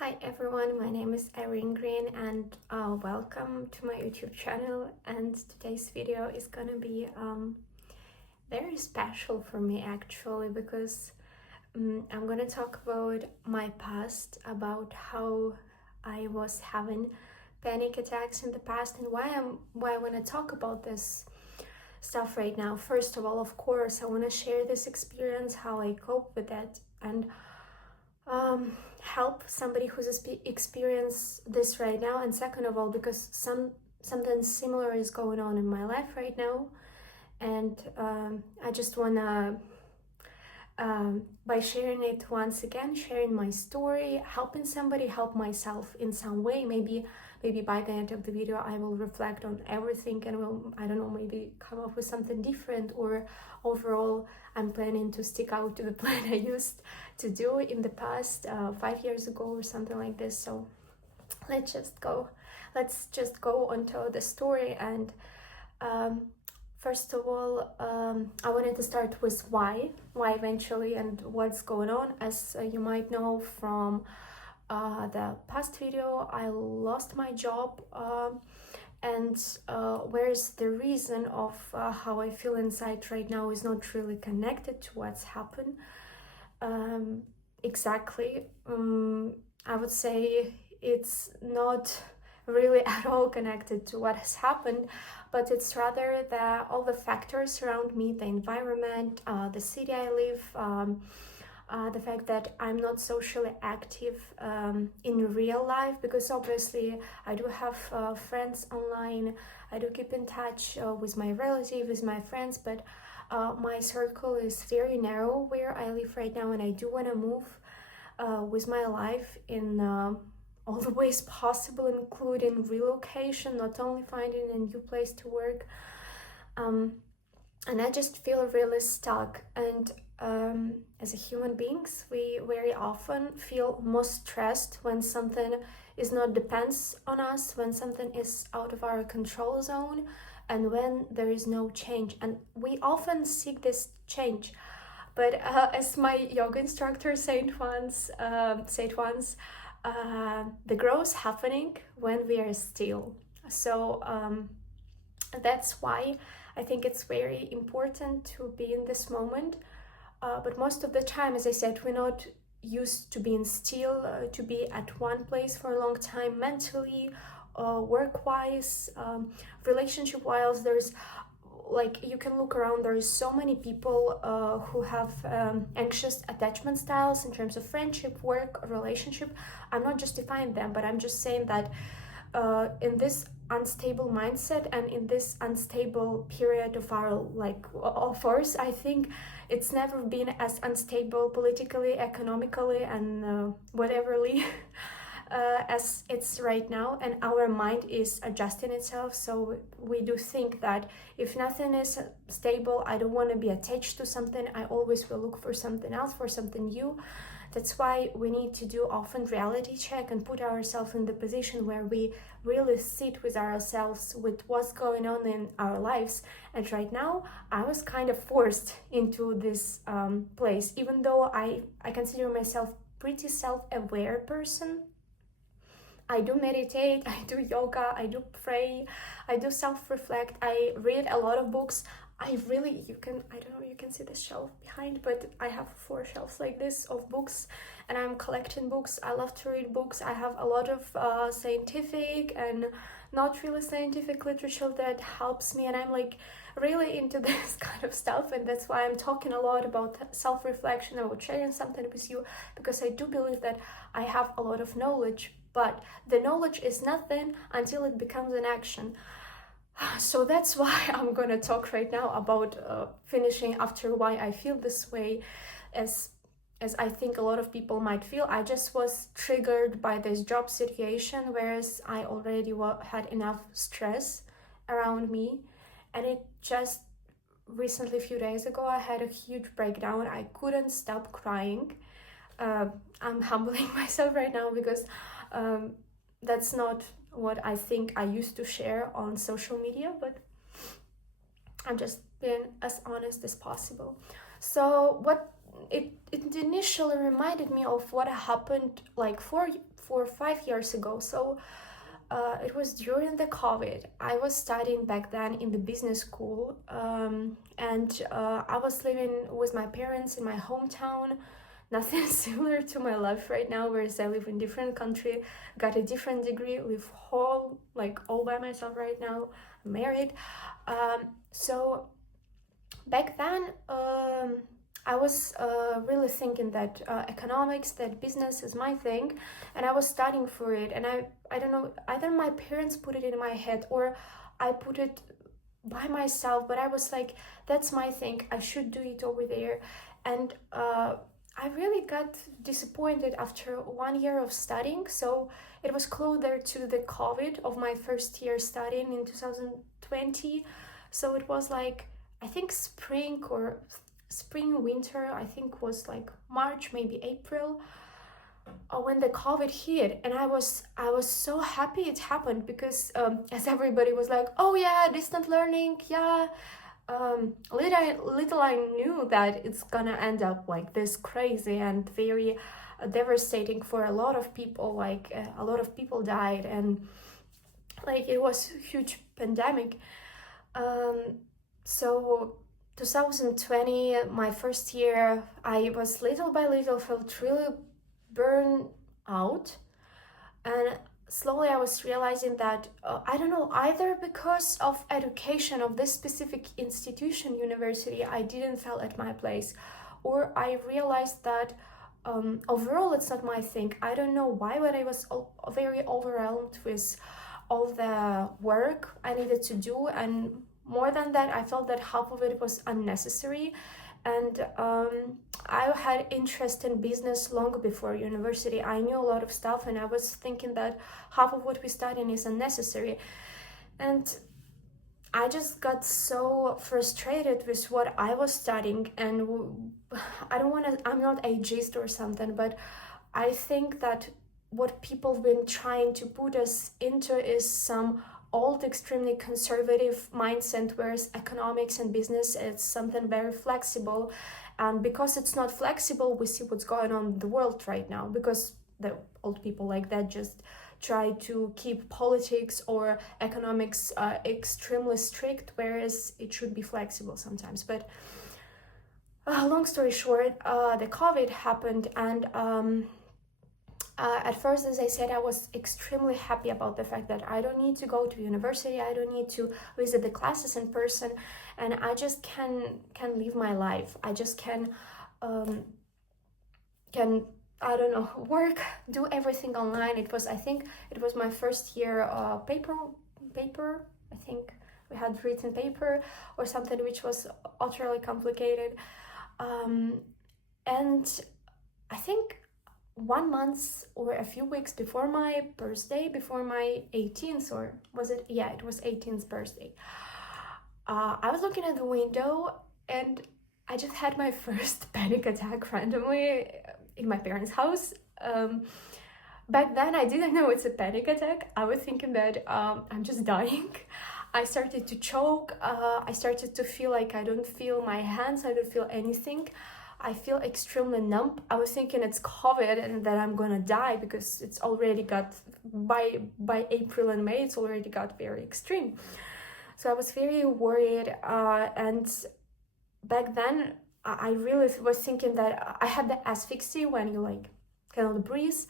Hi everyone, my name is Erin Green and welcome to my YouTube channel. And today's video is gonna be very special for me actually because I'm gonna talk about my past, about how I was having panic attacks in the past and why I want to talk about this stuff right now. First of all, of course, I want to share this experience, how I cope with it, and help somebody who's experienced this right now. And second of all, because something similar is going on in my life right now, and I just wanna by sharing it once again, sharing my story, helping somebody, help myself in some way. Maybe by the end of the video I will reflect on everything and will, I don't know, maybe come up with something different, or overall I'm planning to stick out to the plan I used to do in the past 5 years ago or something like this. So let's just go onto the story. And first of all, I wanted to start with why eventually and what's going on. As you might know from the past video, I lost my job, and whereas the reason of how I feel inside right now is not really connected to what's happened exactly. I would say it's not really at all connected to what has happened, but it's rather all the factors around me, the environment, the city I live, the fact that I'm not socially active in real life, because obviously I do have friends online, I do keep in touch with my relatives, with my friends, but my circle is very narrow where I live right now, and I do want to move with my life in all the ways possible, including relocation, not only finding a new place to work. And I just feel really stuck. And as a human beings, we very often feel most stressed when something is not depends on us, when something is out of our control zone, and when there is no change. And we often seek this change. But as my yoga instructor said once, the growth happening when we are still. So that's why I think it's very important to be in this moment. But most of the time, as I said, we're not used to being still, to be at one place for a long time mentally, work-wise, relationship-wise. There's, like, you can look around, there is so many people who have anxious attachment styles in terms of friendship, work, relationship. I'm not justifying them, but I'm just saying that in this unstable mindset and in this unstable period of our of ours, I think it's never been as unstable politically, economically, and whateverly as it's right now, and our mind is adjusting itself. So we do think that if nothing is stable, I don't want to be attached to something, I always will look for something else, for something new. That's why we need to do often reality check and put ourselves in the position where we really sit with ourselves, with what's going on in our lives. And right now I was kind of forced into this place, even though I consider myself pretty self-aware person. I do meditate, I do yoga, I do pray, I do self-reflect, I read a lot of books. I don't know, you can see the shelf behind, but I have 4 shelves like this of books, and I'm collecting books. I love to read books. I have a lot of scientific and not really scientific literature that helps me, and I'm like really into this kind of stuff, and that's why I'm talking a lot about self-reflection, about sharing something with you, because I do believe that I have a lot of knowledge, but the knowledge is nothing until it becomes an action. So that's why I'm gonna talk right now about finishing after why I feel this way, as I think a lot of people might feel. I just was triggered by this job situation, whereas I already had enough stress around me, and it just recently, a few days ago, I had a huge breakdown. I couldn't stop crying. I'm humbling myself right now because that's not what I think I used to share on social media, but I'm just being as honest as possible. So what it initially reminded me of what happened like four 4 or 5 years ago. So it was during the COVID. I was studying back then in the business school, and I was living with my parents in my hometown. Nothing similar to my life right now, whereas I live in different country, got a different degree, live all by myself right now, I'm married. So back then, I was really thinking that economics, that business is my thing, and I was studying for it. And I don't know, either my parents put it in my head or I put it by myself, but I was like, that's my thing, I should do it over there. And I really got disappointed after 1 year of studying. So it was closer to the COVID of my first year studying in 2020. So it was like, I think spring, winter, I think was like March, maybe April, when the COVID hit. And I was so happy it happened, because as everybody was like, oh yeah, distant learning, yeah. Little I knew that it's gonna end up like this crazy and very devastating for a lot of people. Like a lot of people died, and like it was a huge pandemic. So 2020, my first year, I was little by little felt really burned out, and slowly I was realizing that I don't know, either because of education of this specific institution, university, I didn't feel at my place, or I realized that overall it's not my thing. I don't know why, but I was very overwhelmed with all the work I needed to do, and more than that, I felt that half of it was unnecessary. And I had interest in business long before university. I knew a lot of stuff, and I was thinking that half of what we studying is unnecessary. And I just got so frustrated with what I was studying. And I'm not ageist or something, but I think that what people have been trying to put us into is some old, extremely conservative mindset, whereas economics and business is something very flexible. And because it's not flexible, we see what's going on in the world right now, because the old people like that just try to keep politics or economics extremely strict, whereas it should be flexible sometimes. But long story short, the COVID happened, and at first, as I said, I was extremely happy about the fact that I don't need to go to university, I don't need to visit the classes in person, and I just can live my life. I just can I don't know, work, do everything online. I think it was my first year paper. I think we had written paper or something, which was utterly complicated, and I think 1 month or a few weeks before my birthday, before my 18th, or was it? Yeah, it was 18th birthday. I was looking at the window, and I just had my first panic attack randomly in my parents' house. Back then, I didn't know it's a panic attack. I was thinking that I'm just dying. I started to choke. I started to feel like I don't feel my hands. I don't feel anything. I feel extremely numb. I was thinking it's COVID and that I'm gonna die, because it's already got, by April and May, it's already got very extreme. So I was very worried, and back then I really was thinking that I had the asphyxia, when you like cannot breathe.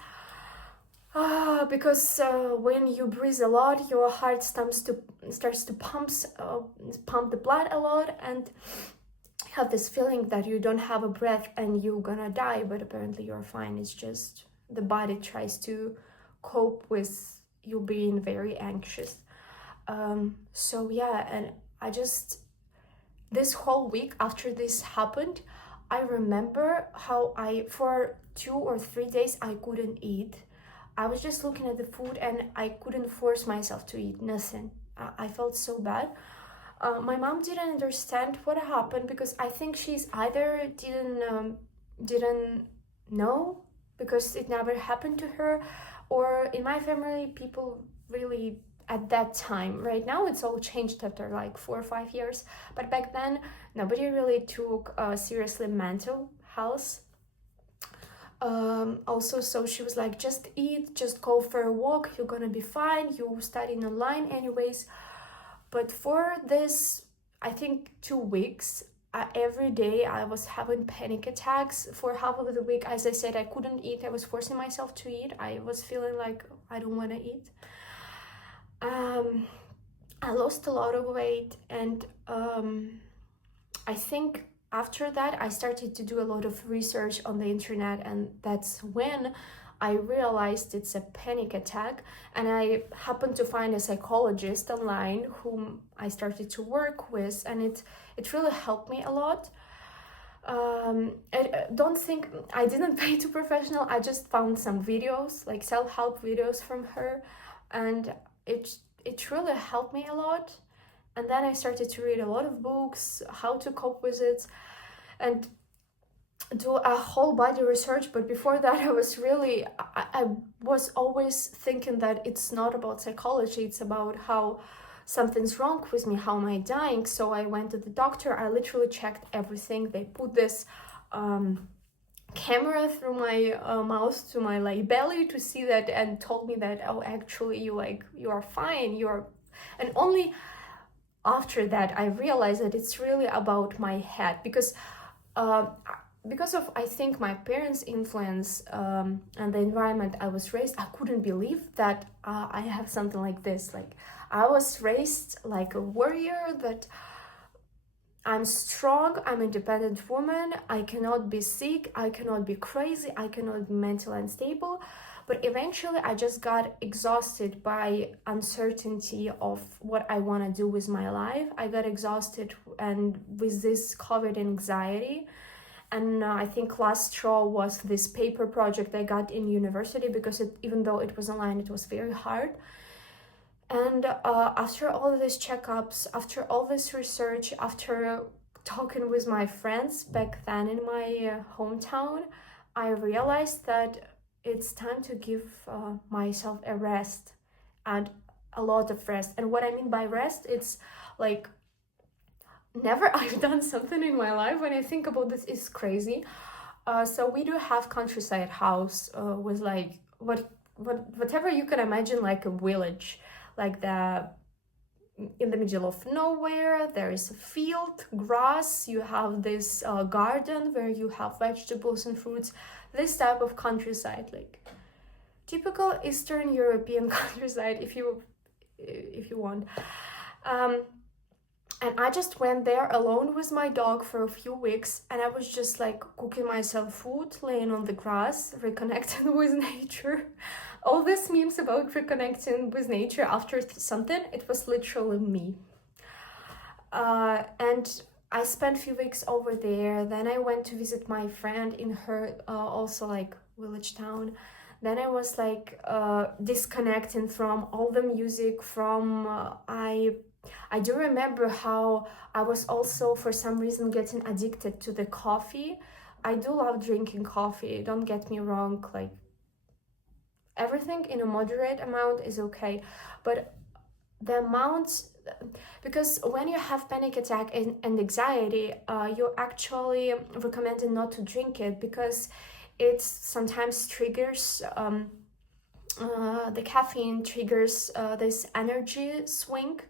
Because when you breathe a lot, your heart starts to pump the blood a lot, and have this feeling that you don't have a breath and you're gonna die, but apparently you're fine. It's just the body tries to cope with you being very anxious. So yeah, and this whole week after this happened, I remember how for 2 or 3 days, I couldn't eat. I was just looking at the food and I couldn't force myself to eat nothing. I felt so bad. My mom didn't understand what happened, because I think she's either didn't know, because it never happened to her, or in my family, people really at that time, right now it's all changed after like 4 or 5 years, but back then nobody really took seriously mental health. Also, so she was like, just eat, just go for a walk, you're gonna be fine, you're studying online anyways. But for this, I think 2 weeks, every day I was having panic attacks. For half of the week, as I said, I couldn't eat. I was forcing myself to eat. I was feeling like I don't want to eat. I lost a lot of weight, and I think after that I started to do a lot of research on the internet, and that's when I realized it's a panic attack. And I happened to find a psychologist online whom I started to work with, and it really helped me a lot. I don't think I didn't pay to professional. I just found some videos, like self-help videos from her, and it really helped me a lot. And then I started to read a lot of books, how to cope with it, and do a whole body research. But before that, I was always thinking that it's not about psychology, it's about how something's wrong with me, how am I dying. So I went to the doctor, I literally checked everything. They put this camera through my mouth to my like belly to see that, and told me that, oh, actually you are fine, and only after that I realized that it's really about my head, because of, I think, my parents' influence and the environment I was raised. I couldn't believe that I have something like this. Like, I was raised like a warrior, that I'm strong, I'm an independent woman, I cannot be sick, I cannot be crazy, I cannot be mentally unstable. But eventually I just got exhausted by uncertainty of what I want to do with my life. I got exhausted and with this COVID anxiety. And I think last straw was this paper project I got in university, because even though it was online, it was very hard. And after all these checkups, after all this research, after talking with my friends back then in my hometown, I realized that it's time to give myself a rest, and a lot of rest. And what I mean by rest, it's like, never I've done something in my life, when I think about this, is crazy. So we do have countryside house with like whatever you can imagine, like a village, like in the middle of nowhere. There is a field, grass, you have this garden where you have vegetables and fruits. This type of countryside, like typical Eastern European countryside, if you want. And I just went there alone with my dog for a few weeks, and I was just like cooking myself food, laying on the grass, reconnecting with nature. All these memes about reconnecting with nature after something, it was literally me. And I spent a few weeks over there. Then I went to visit my friend in her also like village town. Then I was like disconnecting from all the music, from I do remember how I was also for some reason getting addicted to the coffee. I do love drinking coffee, don't get me wrong, like everything in a moderate amount is okay, but the amount, because when you have panic attack and anxiety, you're actually recommended not to drink it, because it sometimes triggers the caffeine triggers this energy swing.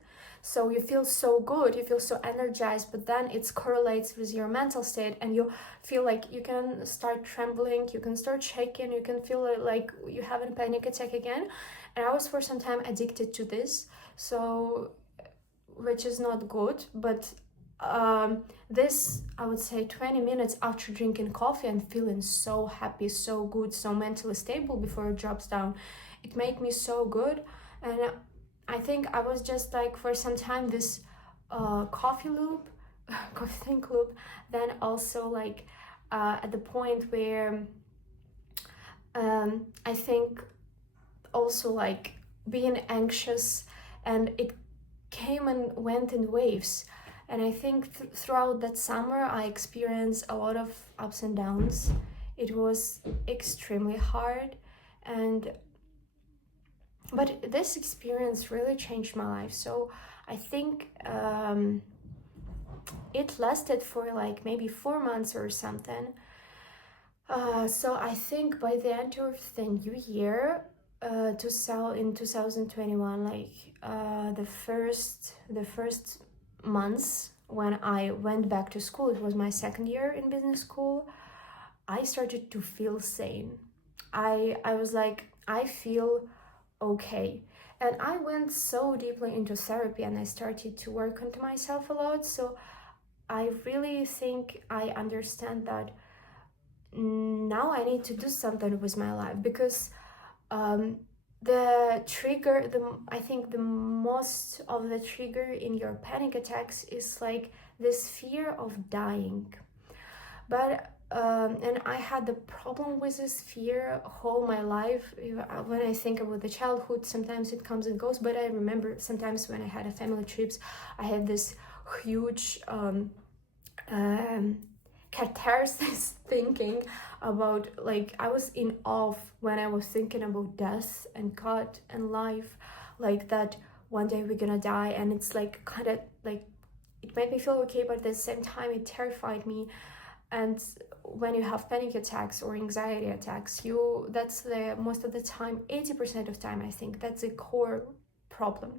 So you feel so good, you feel so energized, but then it correlates with your mental state, and you feel like you can start trembling, you can start shaking, you can feel like you have a panic attack again. And I was for some time addicted to this, so which is not good. But this, I would say 20 minutes after drinking coffee and feeling so happy, so good, so mentally stable before it drops down, it made me so good. And I think I was just like for some time this coffee think loop. Then also like at the point where I think also like being anxious, and it came and went in waves. And I think throughout that summer I experienced a lot of ups and downs. It was extremely hard, but this experience really changed my life. So I think it lasted for like maybe 4 months or something. So I think by the end of the new year, to sell in 2021, like the first months when I went back to school, it was my second year in business school. I started to feel sane. I was like, I feel okay. And I went so deeply into therapy and I started to work onto myself a lot. So I really think I understand that now I need to do something with my life because um, the trigger, I think the most of the trigger in your panic attacks is like this fear of dying. But and I had the problem with this fear whole my life. When I think about the childhood, sometimes it comes and goes. But I remember sometimes when I had a family trips, I had this huge um, catharsis thinking about, like, I was in awe when I was thinking about death and God and life, like that one day we're gonna die, and it's like kind of like it made me feel okay, but at the same time it terrified me. And when you have panic attacks or anxiety attacks, that's the most of the time, 80% of time, I think that's a core problem.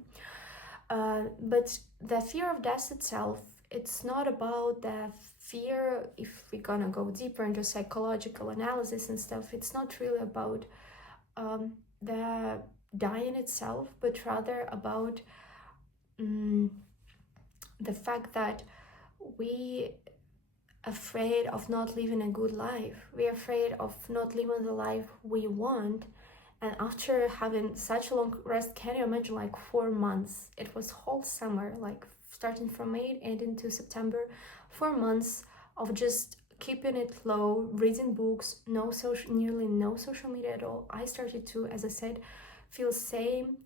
But the fear of death itself, it's not about the fear. If we're gonna go deeper into psychological analysis and stuff, it's not really about the dying itself, but rather about the fact that we afraid of not living a good life. We're afraid of not living the life we want. And after having such a long rest, can you imagine, like 4 months? It was whole summer, like starting from May, ending to September, 4 months of just keeping it low, reading books, nearly no social media at all. I started to, as I said, feel same.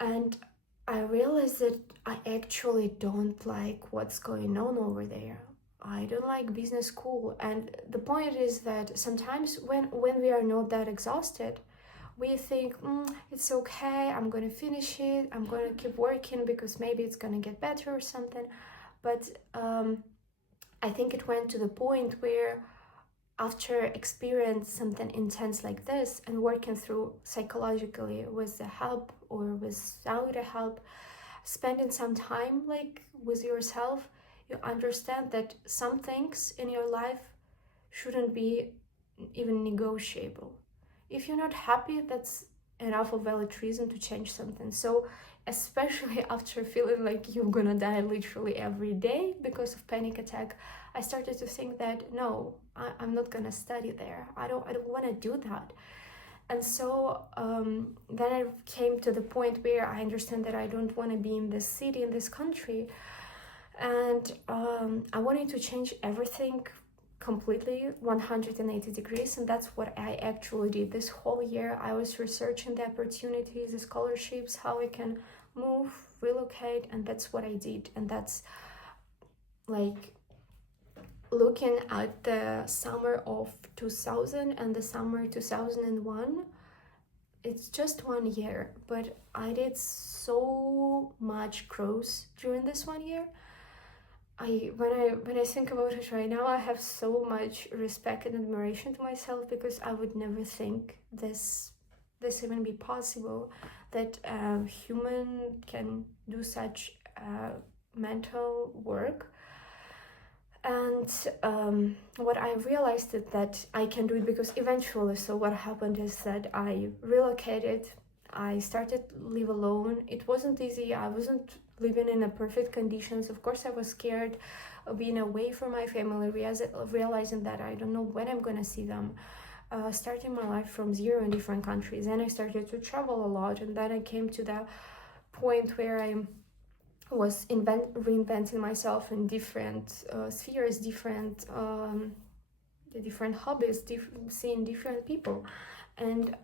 And I realized that I actually don't like what's going on over there. I don't like business school. And the point is that sometimes when we are not that exhausted, we think, it's okay, I'm gonna finish it, I'm gonna keep working because maybe it's gonna get better or something. But I think it went to the point where after experience something intense like this and working through psychologically with the help or without the help, spending some time like with yourself, you understand that some things in your life shouldn't be even negotiable. If you're not happy, that's enough of valid reason to change something. So especially after feeling like you're gonna die literally every day because of panic attack, I started to think that no, I'm not gonna study there. I don't want to do that. And so then I came to the point where I understand that I don't want to be in this city, in this country, and I wanted to change everything completely 180 degrees. And that's what I actually did this whole year. I was researching the opportunities, the scholarships, how I can move, relocate, and that's what I did. And that's like looking at the summer of 2000 and the summer 2001, it's just 1 year, but I did so much growth during this 1 year. When I think about it right now, I have so much respect and admiration to myself because I would never think this even be possible, that a human can do such mental work. And what I realized is that I can do it because eventually, so what happened is that I relocated, I started live alone. It wasn't easy. I wasn't living in a perfect conditions. Of course, I was scared of being away from my family, realizing that I don't know when I'm gonna see them. Starting my life from zero in different countries, and I started to travel a lot, and then I came to the point where I was reinventing myself in different spheres, different hobbies, seeing different people. And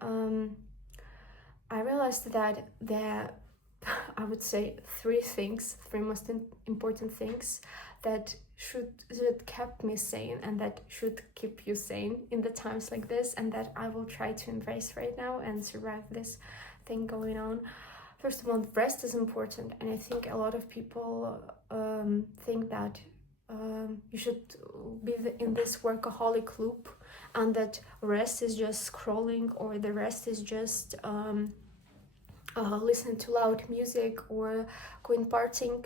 I realized that I would say three most important things that kept me sane and that should keep you sane in the times like this, and that I will try to embrace right now and survive this thing going on. First of all, rest is important, and I think a lot of people think that you should be in this workaholic loop and that rest is just scrolling, or the rest is just listening to loud music or going partying.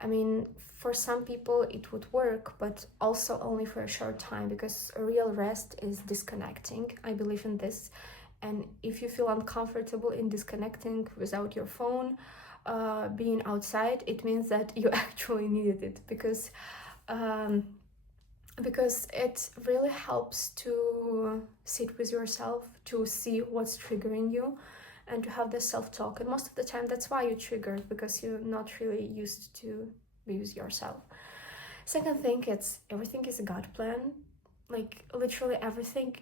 I mean, for some people it would work, but also only for a short time, because a real rest is disconnecting. I believe in this. And if you feel uncomfortable in disconnecting without your phone, being outside, it means that you actually needed it, because it really helps to sit with yourself, to see what's triggering you, and to have the self-talk. And most of the time that's why you triggered, because you're not really used to be with yourself. Second thing, it's everything is a God plan. Like literally everything.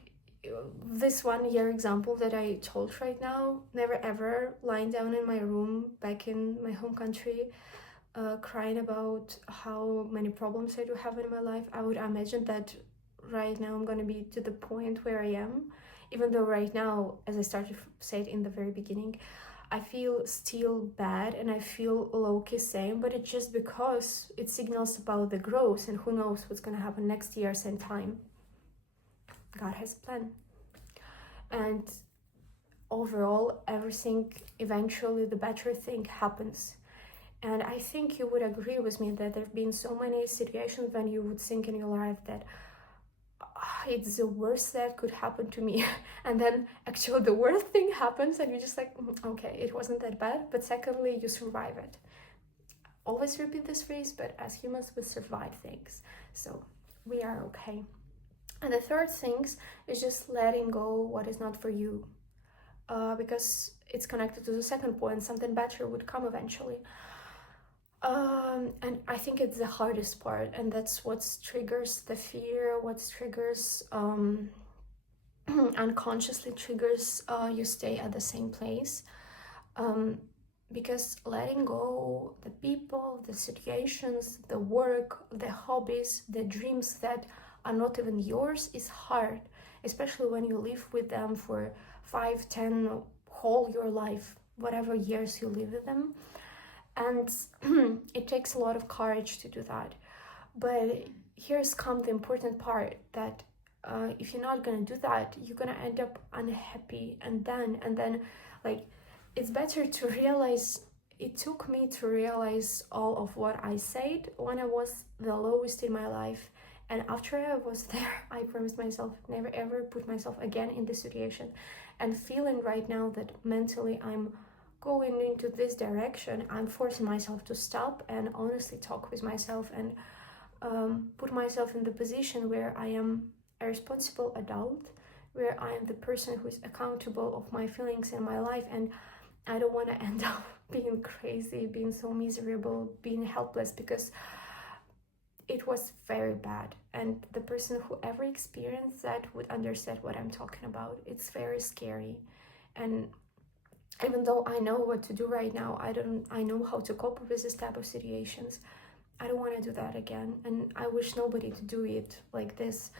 This 1 year example that I told right now, never ever lying down in my room back in my home country, crying about how many problems I do have in my life. I would imagine that right now I'm going to be to the point where I am, even though right now, as I started to say it in the very beginning, I feel still bad and I feel low-key same, but it's just because it signals about the growth, and who knows what's going to happen next year, same time. God has a plan. And overall, everything, eventually the better thing happens. And I think you would agree with me that there have been so many situations when you would think in your life that it's the worst that could happen to me. And then actually the worst thing happens and you're just like, okay, it wasn't that bad. But secondly, you survive it. Always repeat this phrase, but as humans, we survive things. So we are okay. And the third thing is just letting go what is not for you. Because it's connected to the second point, something better would come eventually. And I think it's the hardest part, and that's what triggers the fear, what triggers unconsciously triggers you stay at the same place, because letting go the people, the situations, the work, the hobbies, the dreams that are not even yours is hard, especially when you live with them for 5, 10, whole your life, whatever years you live with them. And it takes a lot of courage to do that. But here's come the important part, that if you're not gonna do that, you're gonna end up unhappy. And then like, it's better to realize, it took me to realize all of what I said when I was the lowest in my life. And after I was there, I promised myself never ever put myself again in this situation. And feeling right now that mentally I'm going into this direction, I'm forcing myself to stop and honestly talk with myself and put myself in the position where I am a responsible adult, where I am the person who is accountable of my feelings in my life. And I don't want to end up being crazy, being so miserable, being helpless, because it was very bad. And the person who ever experienced that would understand what I'm talking about. It's very scary. And even though I know what to do right now, I know how to cope with this type of situations. I don't want to do that again, and I wish nobody to do it like this.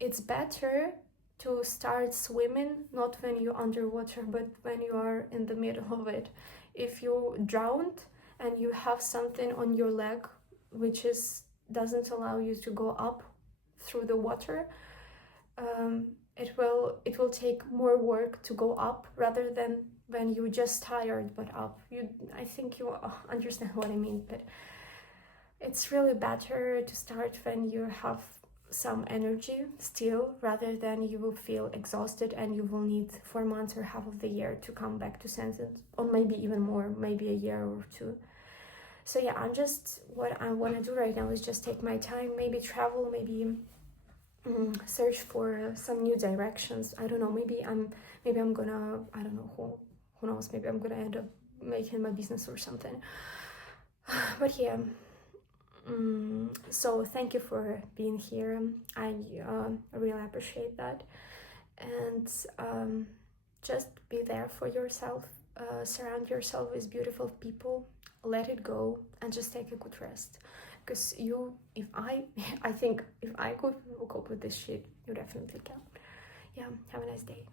It's better to start swimming not when you're underwater, but when you are in the middle of it. If you drowned and you have something on your leg which doesn't allow you to go up through the water, it will take more work to go up rather than when you're just tired but up. I think you understand what I mean. But it's really better to start when you have some energy still, rather than you will feel exhausted and you will need 4 months or half of the year to come back to senses, or maybe even more, maybe a year or 2. So yeah, what I want to do right now is just take my time, maybe travel, maybe search for some new directions. I don't know, maybe I'm gonna, I don't know, who knows, maybe I'm gonna end up making my business or something. But yeah, so thank you for being here. I really appreciate that. And just be there for yourself, surround yourself with beautiful people, let it go, and just take a good rest. Because I think if I could cope with this shit, you definitely can. Yeah, have a nice day.